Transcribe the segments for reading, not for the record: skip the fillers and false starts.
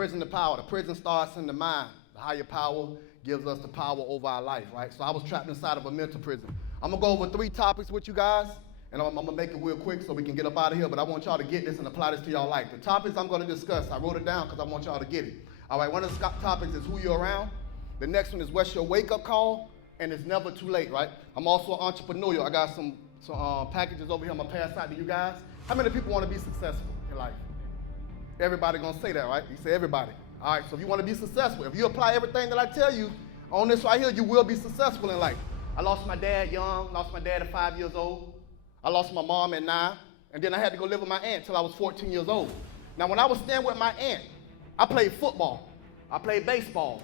Prison to power. The prison starts in the mind. The higher power gives us the power over our life, right? So I was trapped inside of a mental prison. I'm going to go over 3 topics with you guys, and I'm going to make it real quick so we can get up out of here, but I want y'all to get this and apply this to y'all life. The topics I'm going to discuss, I wrote it down because I want y'all to get it. All right, one of the topics is who you're around. The next one is what's your wake-up call, and it's never too late, right? I'm also an entrepreneur. I got some packages over here I'm going to pass out to you guys. How many people want to be successful in life? Everybody going to say that, right? You say everybody. All right, so if you want to be successful, if you apply everything that I tell you on this right here, you will be successful in life. I lost my dad young, lost my dad at 5 years old. I lost my mom at 9, and then I had to go live with my aunt till I was 14 years old. Now, when I was staying with my aunt, I played football. I played baseball.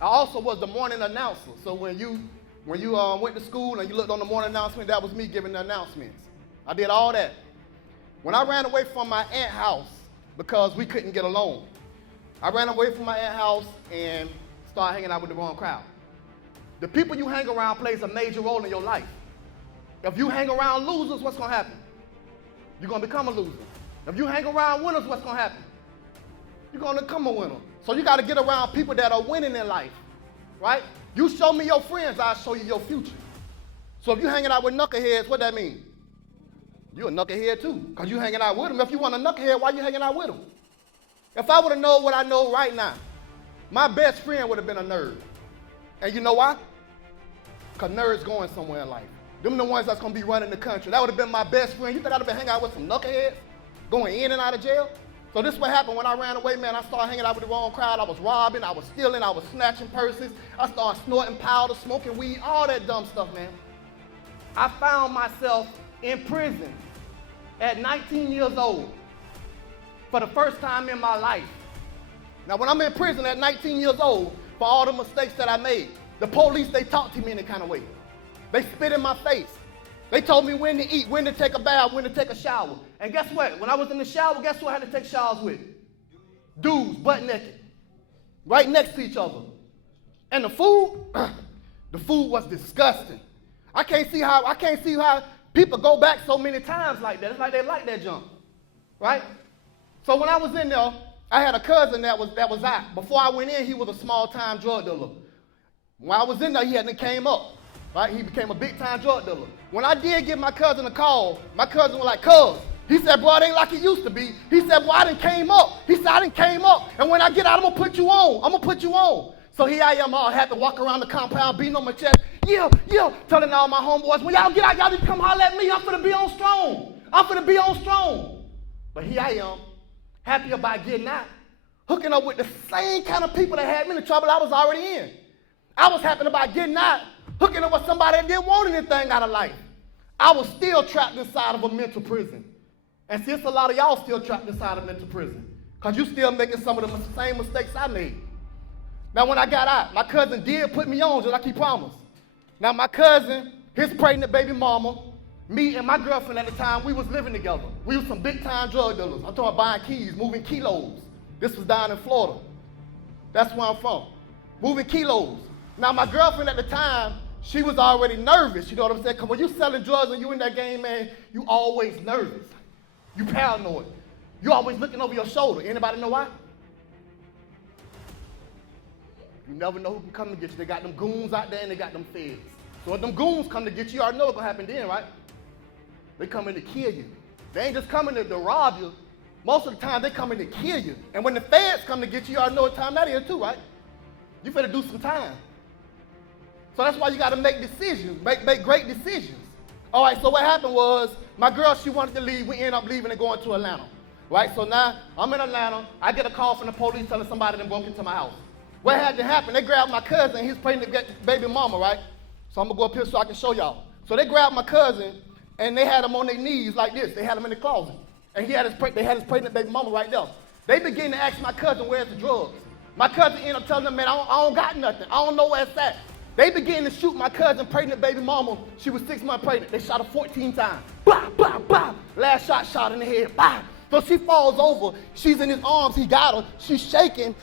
I also was the morning announcer. So when you went to school and you looked on the morning announcement, that was me giving the announcements. I did all that. When I ran away from my aunt's house because we couldn't get along, I ran away from my aunt's house and started hanging out with the wrong crowd. The people you hang around plays a major role in your life. If you hang around losers, what's going to happen? You're going to become a loser. If you hang around winners, what's going to happen? You're going to become a winner. So you got to get around people that are winning in life, right? You show me your friends, I'll show you your future. So if you're hanging out with knuckleheads, what that mean? You're a knucklehead too, because you're hanging out with them. If you want a knucklehead, why you hanging out with them? If I would have known what I know right now, my best friend would have been a nerd. And you know why? Because nerds going somewhere in life. Them the ones that's going to be running the country. That would have been my best friend. You think I'd have been hanging out with some knuckleheads, going in and out of jail? So this is what happened when I ran away, man. I started hanging out with the wrong crowd. I was robbing, I was stealing, I was snatching purses. I started snorting powder, smoking weed, all that dumb stuff, man. I found myself in prison at 19 years old for the first time in my life. Now, when I'm in prison at 19 years old for all the mistakes that I made, the police, they talked to me in a kind of way. They spit in my face. They told me when to eat, when to take a bath, when to take a shower. And guess what? When I was in the shower, guess who I had to take showers with? Dudes, butt naked, right next to each other. And the food was disgusting. I can't see how people go back so many times like that. It's like they like that junk, right? So when I was in there, I had a cousin that was out. Before I went in, he was a small-time drug dealer. When I was in there, he hadn't came up. Right? He became a big-time drug dealer. When I did give my cousin a call, my cousin was like, cuz. He said, bro, it ain't like it used to be. He said, boy, I done came up. He said, I done came up. And when I get out, I'm going to put you on. I'm going to put you on. So here I am, all happy, walk around the compound, beating on my chest. Yeah, telling all my homeboys, when y'all get out, y'all need to come holler at me. I'm finna be on strong. I'm finna be on strong. But here I am, happy about getting out, hooking up with the same kind of people that had me in the trouble I was already in. I was happy about getting out, hooking up with somebody that didn't want anything out of life. I was still trapped inside of a mental prison. And since a lot of y'all still trapped inside a mental prison, because you still making some of the same mistakes I made. Now when I got out, my cousin did put me on just like he promised. Now my cousin, his pregnant baby mama, me and my girlfriend at the time, we was living together. We was some big time drug dealers. I'm talking about buying keys, moving kilos. This was down in Florida. That's where I'm from. Moving kilos. Now my girlfriend at the time, she was already nervous, you know what I'm saying? Because when you selling drugs and you in that game, man, you always nervous. You paranoid. You always looking over your shoulder. Anybody know why? You never know who can come to get you. They got them goons out there and they got them feds. So if them goons come to get you, you already know what's going to happen then, right? They coming to kill you. They ain't just coming to rob you. Most of the time, they coming to kill you. And when the feds come to get you, you already know what time that is too, right? You finna do some time. So that's why you got to make decisions, make great decisions. All right, so what happened was my girl, she wanted to leave. We ended up leaving and going to Atlanta, right? So now I'm in Atlanta. I get a call from the police telling somebody them broke into my house. What had to happen? They grabbed my cousin. He's pregnant baby mama, right? So I'm going to go up here so I can show y'all. So they grabbed my cousin, and they had him on their knees like this. They had him in the closet. And they had his pregnant baby mama right there. They began to ask my cousin, where's the drugs? My cousin ended up telling them, man, I don't got nothing. I don't know where it's at. They began to shoot my cousin, pregnant baby mama. She was 6 months pregnant. They shot her 14 times. Blah, blah, blah. Last shot in the head. Blah. So she falls over. She's in his arms. He got her. She's shaking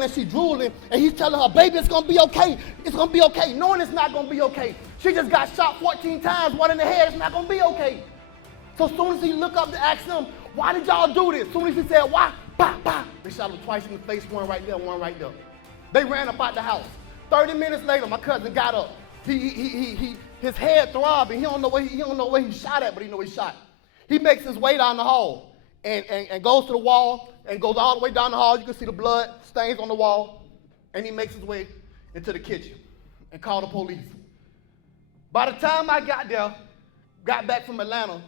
and she's drooling. And he's telling her, baby, it's going to be okay. It's going to be okay. Knowing it's not going to be okay. She just got shot 14 times, one in the head. It's not going to be okay. So as soon as he looked up to ask them, why did y'all do this? As soon as he said, why? Bop, bop. They shot him twice in the face, one right there, one right there. They ran up out the house. 30 minutes later, my cousin got up. His head throbbing. He don't know where he shot at, but he know he shot. He makes his way down the hall and goes to the wall and goes all the way down the hall. You can see the blood stains on the wall. And he makes his way into the kitchen and called the police. By the time I got there, got back from Atlanta,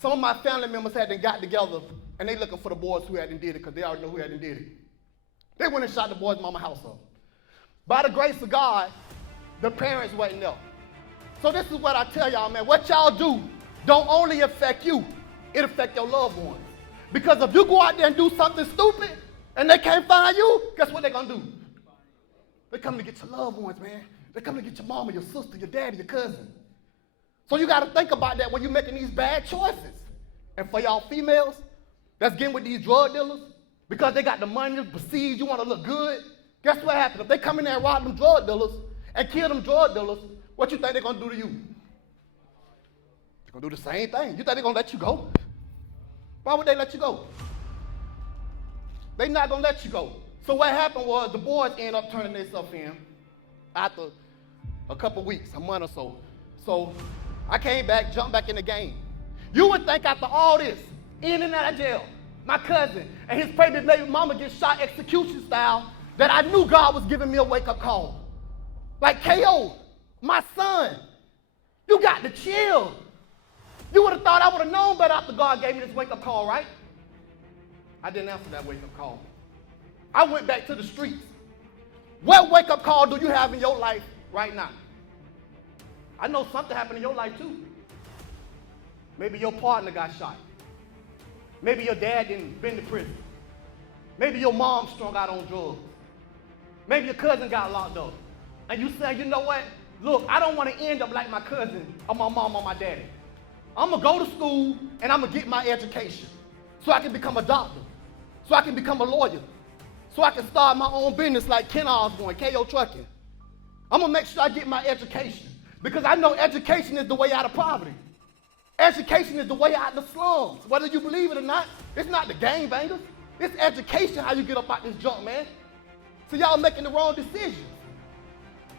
some of my family members had got together and they looking for the boys who hadn't did it because they already know who hadn't did it. They went and shot the boys' mama house up. By the grace of God, the parents wasn't there. So this is what I tell y'all, man. What y'all do don't only affect you, it affect your loved ones. Because if you go out there and do something stupid and they can't find you, guess what they're going to do? They're coming to get your loved ones, man. They're coming to get your mama, your sister, your daddy, your cousin. So you got to think about that when you're making these bad choices. And for y'all females that's getting with these drug dealers, because they got the money to besiege, you want to look good, guess what happens? If they come in there and rob them drug dealers and kill them drug dealers, what you think they're going to do to you? They're going to do the same thing. You think they're going to let you go? Why would they let you go? They're not going to let you go. So what happened was the boys ended up turning themselves in after a couple weeks, a month or so. So I came back, jumped back in the game. You would think after all this, in and out of jail, my cousin and his pregnant baby mama get shot execution style, that I knew God was giving me a wake-up call. Like, K.O., my son, you got to chill. You would have thought I would have known better after God gave me this wake-up call, right? I didn't answer that wake-up call. I went back to the streets. What wake-up call do you have in your life right now? I know something happened in your life too. Maybe your partner got shot. Maybe your dad didn't been to prison. Maybe your mom strung out on drugs. Maybe your cousin got locked up. And you say, you know what? Look, I don't want to end up like my cousin or my mom or my daddy. I'm going to go to school and I'm going to get my education so I can become a doctor, so I can become a lawyer, so I can start my own business like Ken Osborne, K.O. Trucking. I'm going to make sure I get my education because I know education is the way out of poverty. Education is the way out of the slums. Whether you believe it or not, it's not the gangbangers. It's education how you get up out this junk, man. So y'all making the wrong decisions.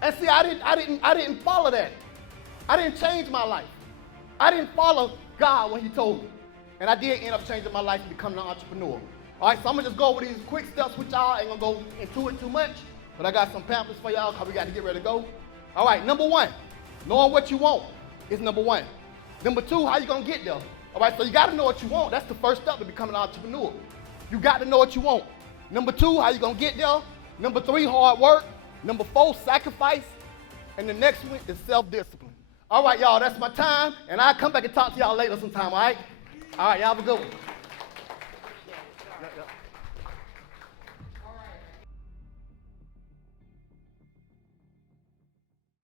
And see, I didn't follow that. I didn't change my life. I didn't follow God when he told me. And I did end up changing my life and becoming an entrepreneur. All right, so I'm going to just go over these quick steps with y'all. I ain't going to go into it too much, but I got some pamphlets for y'all because we got to get ready to go. All right, number one, knowing what you want is number one. Number two, how you going to get there? All right, so you got to know what you want. That's the first step to becoming an entrepreneur. You got to know what you want. Number two, how you going to get there? Number three, hard work. Number four, sacrifice. And the next one is self-discipline. All right, y'all, that's my time. And I'll come back and talk to y'all later sometime, all right? All right, y'all have a good one.